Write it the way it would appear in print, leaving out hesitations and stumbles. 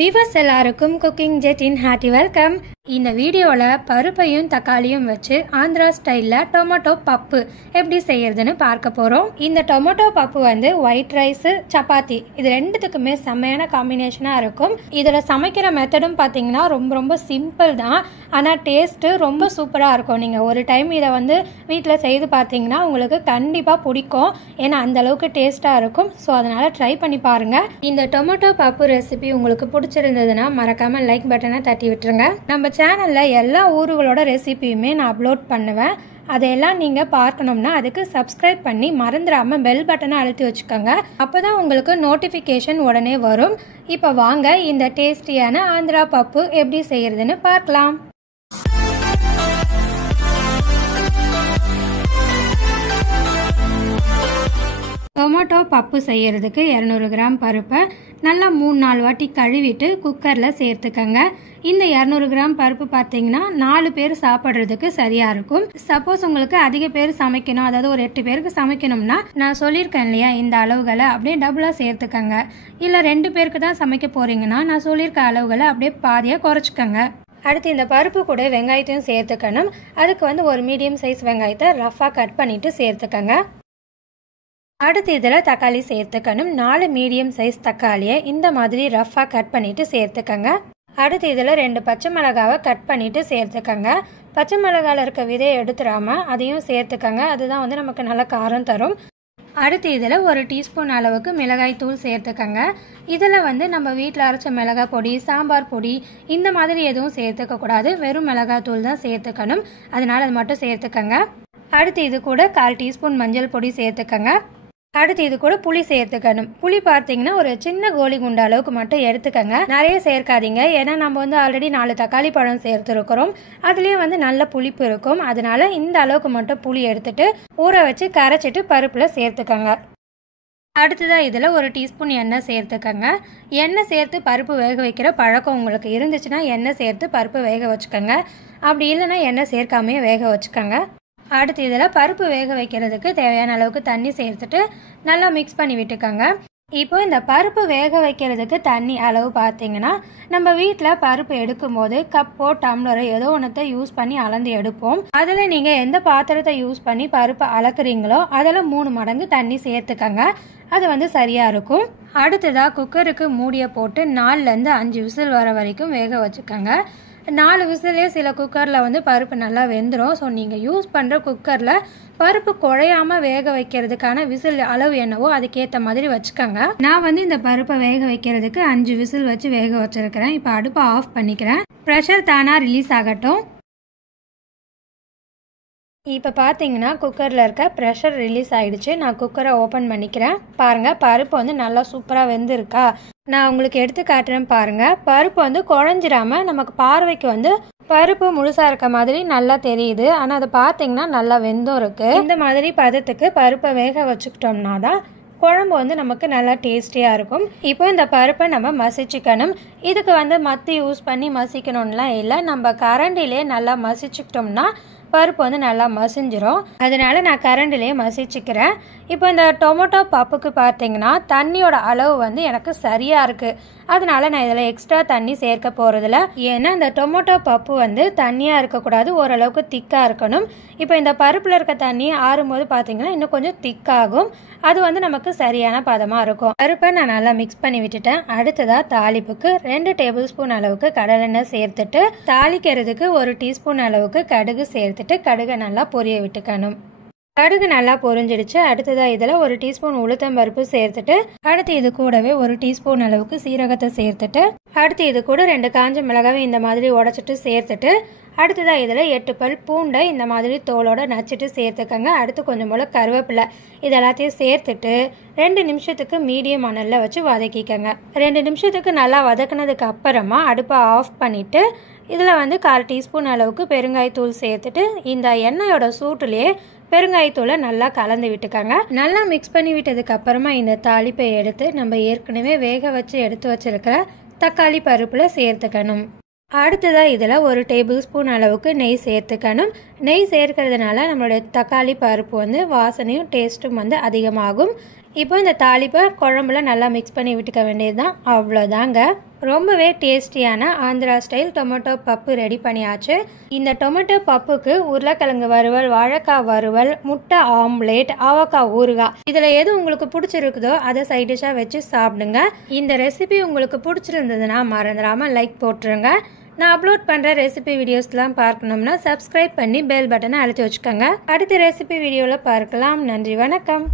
Viewers எல்லாருக்கும் cooking jet இன் hearty welcome. இந்த வீடியோவில் பருப்பையும் தக்காளியும் வச்சு ஆந்திரா ஸ்டைலில் டொமேட்டோ பப்பு எப்படி செய்யறதுன்னு பார்க்க போகிறோம். இந்த டொமேட்டோ பப்பு வந்து ஒயிட் ரைஸு சப்பாத்தி இது ரெண்டுத்துக்குமே செம்மையான காம்பினேஷனாக இருக்கும். இதில் சமைக்கிற மெத்தடும் பார்த்தீங்கன்னா ரொம்ப சிம்பிள் தான், ஆனால் டேஸ்ட்டு ரொம்ப சூப்பராக இருக்கும். நீங்கள் ஒரு டைம் இதை வந்து வீட்டில் செய்து பார்த்தீங்கன்னா உங்களுக்கு கண்டிப்பாக பிடிக்கும், ஏன்னா அந்தளவுக்கு டேஸ்ட்டாக இருக்கும். ஸோ அதனால் ட்ரை பண்ணி பாருங்கள். இந்த டொமேட்டோ பப்பு ரெசிபி உங்களுக்கு பிடிச்சிருந்ததுன்னா மறக்காமல் லைக் பட்டனை தட்டி விட்டுருங்க. நம்ம சேனலில் எல்லா ஊர்களோட ரெசிபியுமே நான் அப்லோட் பண்ணுவேன். அதையெல்லாம் நீங்கள் பார்க்கணும்னா அதுக்கு சப்ஸ்கிரைப் பண்ணி மறந்துடாமல் பெல் பட்டனை அழுத்தி வச்சுக்கோங்க. அப்போ தான் உங்களுக்கு நோட்டிஃபிகேஷன் உடனே வரும். இப்போ வாங்க இந்த டேஸ்டியான ஆந்திரா பப்பு எப்படி செய்யறதுன்னு பார்க்கலாம். டொமேட்டோ பப்பு செய்யறதுக்கு 200 கிராம் பருப்பை நல்லா 3-4 வாட்டி கழுவிட்டு குக்கரில் சேர்த்துக்கங்க. இந்த 200 கிராம் பருப்பு பார்த்தீங்கன்னா 4 பேர் சாப்பிட்றதுக்கு சரியாக இருக்கும். சப்போஸ் உங்களுக்கு அதிக பேர் சமைக்கணும், அதாவது ஒரு 8 பேருக்கு சமைக்கணும்னா நான் சொல்லியிருக்கேன் இல்லையா, இந்த அளவுகளை அப்படியே டபுளாக சேர்த்துக்கங்க. இல்லை 2 பேருக்கு தான் சமைக்க போகிறீங்கன்னா நான் சொல்லியிருக்க அளவுகளை அப்படியே பாதியாக குறைச்சிக்கங்க. அடுத்து இந்த பருப்பு கூட வெங்காயத்தையும் சேர்த்துக்கணும். அதுக்கு வந்து ஒரு மீடியம் சைஸ் வெங்காயத்தை ரஃபாக கட் பண்ணிவிட்டு சேர்த்துக்கங்க. அடுத்து இதில் தக்காளி சேர்த்துக்கணும். 4 மீடியம் சைஸ் தக்காளியை இந்த மாதிரி ரஃபாக கட் பண்ணிவிட்டு சேர்த்துக்கங்க. அடுத்து இதில் 2 பச்சை மிளகாவை கட் பண்ணிவிட்டு சேர்த்துக்கங்க. பச்சை மிளகாவில் இருக்க விதையை எடுத்துடாமல் அதையும் சேர்த்துக்கங்க, அதுதான் வந்து நமக்கு நல்ல காரம் தரும். அடுத்து இதில் 1 டீஸ்பூன் அளவுக்கு மிளகாய் தூள் சேர்த்துக்கங்க. இதில் வந்து நம்ம வீட்டில் அரைச்ச மிளகாய் பொடி, சாம்பார் பொடி இந்த மாதிரி எதுவும் சேர்த்துக்கக்கூடாது, வெறும் மிளகாய் தூள் தான் சேர்த்துக்கணும். அதனால் அது மட்டும் சேர்த்துக்கங்க. அடுத்து இது கூட 1/4 டீஸ்பூன் மஞ்சள் பொடி சேர்த்துக்கங்க. அடுத்து இது கூட புளி சேர்த்துக்கணும். புளி பார்த்தீங்கன்னா ஒரு சின்ன கோலி குண்டு அளவுக்கு மட்டும் எடுத்துக்கங்க, நிறைய சேர்க்காதீங்க. ஏன்னா நம்ம வந்து ஆல்ரெடி 4 தக்காளி பழம் சேர்த்துருக்கிறோம், அதுலேயே வந்து நல்ல புளிப்பு இருக்கும். அதனால இந்த அளவுக்கு மட்டும் புளி எடுத்துட்டு ஊற வச்சு கரைச்சிட்டு பருப்பில் சேர்த்துக்கங்க. அடுத்ததாக இதில் 1 டீஸ்பூன் எண்ணெய் சேர்த்துக்கங்க. எண்ணெய் சேர்த்து பருப்பு வேக வைக்கிற பழக்கம் உங்களுக்கு இருந்துச்சுன்னா எண்ணெய் சேர்த்து பருப்பு வேக வச்சுக்கோங்க. அப்படி இல்லைன்னா எண்ணெய் சேர்க்காமையே வேக வச்சுக்கோங்க. அடுத்து இதில் பருப்பு வேக வைக்கிறதுக்கு தேவையான அளவுக்கு தண்ணி சேர்த்துட்டு நல்லா மிக்ஸ் பண்ணி விட்டுக்கோங்க. இப்போ இந்த பருப்பு வேக வைக்கிறதுக்கு தண்ணி அளவு பார்த்தீங்கன்னா நம்ம வீட்டில் பருப்பு எடுக்கும்போது கப்போ டம்ளரோ ஏதோ ஒன்றத்தை யூஸ் பண்ணி அளந்து எடுப்போம். அதில் நீங்கள் எந்த பாத்திரத்தை யூஸ் பண்ணி பருப்பை அளக்குறீங்களோ அதில் 3 மடங்கு தண்ணி சேர்த்துக்கங்க, அது வந்து சரியாக இருக்கும். அடுத்ததாக குக்கருக்கு மூடியை போட்டு 4லேருந்து 5 விசில் வர வரைக்கும் வேக வச்சுக்கோங்க. 4 விசிலே சில குக்கரில் வந்து பருப்பு நல்லா வெந்துடும். ஸோ நீங்கள் யூஸ் பண்ணுற குக்கரில் பருப்பு குழையாமல் வேக வைக்கிறதுக்கான விசில் அளவு என்னவோ அதுக்கேற்ற மாதிரி வச்சுக்கோங்க. நான் வந்து இந்த பருப்பை வேக வைக்கிறதுக்கு 5 விசில் வச்சு வேக வச்சுருக்கிறேன். இப்போ அடுப்பை ஆஃப் பண்ணிக்கிறேன், ப்ரெஷர் தானாக ரிலீஸ் ஆகட்டும். இப்போ பார்த்தீங்கன்னா குக்கரில் இருக்க ப்ரெஷர் ரிலீஸ் ஆகிடுச்சு. நான் குக்கரை ஓப்பன் பண்ணிக்கிறேன். பாருங்கள் பருப்பு வந்து நல்லா சூப்பராக வெந்திருக்கா. நான் உங்களுக்கு எடுத்து காட்டுறேன் பாருங்கள். பருப்பு வந்து குழஞ்சிடாமல் நமக்கு பார்வைக்கு வந்து பருப்பு முழுசாக இருக்க மாதிரி நல்லா தெரியுது, ஆனால் அதை பார்த்தீங்கன்னா நல்லா வெந்தும் இருக்குது. இந்த மாதிரி பதத்துக்கு பருப்பை வேக வச்சுக்கிட்டோம்னா தான் குழம்பு வந்து நமக்கு நல்லா டேஸ்டியாக இருக்கும். இப்போ இந்த பருப்பை நம்ம மசிச்சுக்கணும். இதுக்கு வந்து மத்து யூஸ் பண்ணி மசிக்கணும்லாம் இல்லை, நம்ம கரண்டிலே நல்லா மசிச்சுக்கிட்டோம்னா பருப்பு வந்து நல்லா மசிஞ்சிரும். அதனால நான் கரண்டிலே மசிச்சுக்கிறேன். இப்போ இந்த டொமேட்டோ பப்புக்கு பார்த்தீங்கன்னா தண்ணியோட அளவு வந்து எனக்கு சரியாக இருக்குது. அதனால நான் இதில் எக்ஸ்ட்ரா தண்ணி சேர்க்க போகிறதில்ல. ஏன்னா இந்த டொமேட்டோ பப்பு வந்து தண்ணியாக இருக்கக்கூடாது, ஓரளவுக்கு திக்காக இருக்கணும். இப்போ இந்த பருப்பில் இருக்க தண்ணி ஆறும்போது பார்த்தீங்கன்னா இன்னும் கொஞ்சம் திக்காகும், அது வந்து நமக்கு சரியான பதமாக இருக்கும். பருப்பை நான் நல்லா மிக்ஸ் பண்ணி விட்டுட்டேன். அடுத்ததாக தாளிப்புக்கு 2 டேபிள் ஸ்பூன் அளவுக்கு கடலெண்ணெய் சேர்த்துட்டு தாளிக்கிறதுக்கு 1 டீஸ்பூன் அளவுக்கு கடுகு சேர்த்துட்டு கடுகை நல்லா பொரிய விட்டுக்கணும். கடுகு நல்லா பொரிஞ்சிடுச்சு. அடுத்ததாக இதில் 1 டீஸ்பூன் உளுத்தம்பருப்பு சேர்த்துட்டு அடுத்து இது கூடவே 1 டீஸ்பூன் அளவுக்கு சீரகத்தை சேர்த்துட்டு அடுத்து இது கூட 2 காஞ்ச மிளகாவை இந்த மாதிரி உடச்சிட்டு சேர்த்துட்டு அடுத்ததாக இதில் 8 பல் பூண்டை இந்த மாதிரி தோலோட நச்சுட்டு சேர்த்துக்கங்க. அடுத்து கொஞ்சம் போல் கருவேப்பிலை இது எல்லாத்தையும் சேர்த்துட்டு 2 நிமிஷத்துக்கு மீடியம் அனலில் வச்சு வதக்கிக்கங்க. 2 நிமிஷத்துக்கு நல்லா வதக்கினதுக்கு அப்புறமா அடுப்பை ஆஃப் பண்ணிவிட்டு இதில் வந்து 1/4 டீஸ்பூன் அளவுக்கு பெருங்காயத்தூள் சேர்த்துட்டு இந்த எண்ணெயோட சூட்டுலேயே பெருங்காயத்தூளை நல்லா கலந்து விட்டுக்கங்க. நல்லா மிக்ஸ் பண்ணி விட்டதுக்கு அப்புறமா இந்த தாளிப்பை எடுத்து நம்ம ஏற்கனவே வேக வச்சு எடுத்து வச்சிருக்கிற தக்காளி பருப்பில் சேர்த்துக்கணும். அடுத்ததாக இதில் 1 டேபிள் ஸ்பூன் அளவுக்கு நெய் சேர்த்துக்கணும். நெய் சேர்க்கிறதுனால நம்மளுடைய தக்காளி பருப்பு வந்து வாசனையும் டேஸ்ட்டும் வந்து அதிகமாகும். இப்போ இந்த தாளிப்பை குழம்புல நல்லா மிக்ஸ் பண்ணி விட்டுக்க வேண்டியது தான். அவ்வளோதாங்க. ரொம்பவே டேஸ்டியான ஆந்திரா ஸ்டைல் டொமேட்டோ பப்பு ரெடி பண்ணியாச்சு. இந்த டொமேட்டோ பப்புக்கு உருளைக்கிழங்கு வறுவல், வாழைக்காய் வறுவல், முட்டை ஆம்லேட், அவக்காய் ஊறுகாய் இதில் எது உங்களுக்கு பிடிச்சிருக்குதோ அதை சைட் டிஷ்ஷாக வச்சு சாப்பிடுங்க. இந்த ரெசிபி உங்களுக்கு பிடிச்சிருந்ததுன்னா மறந்துடாமல் லைக் போட்டுருங்க. நான் அப்லோட் பண்ணுற ரெசிபி வீடியோஸ்லாம் பார்க்கணும்னா சப்ஸ்கிரைப் பண்ணி பெல் பட்டனை அழுத்தி வச்சுக்கோங்க. அடுத்த ரெசிபி வீடியோவில் பார்க்கலாம். நன்றி, வணக்கம்.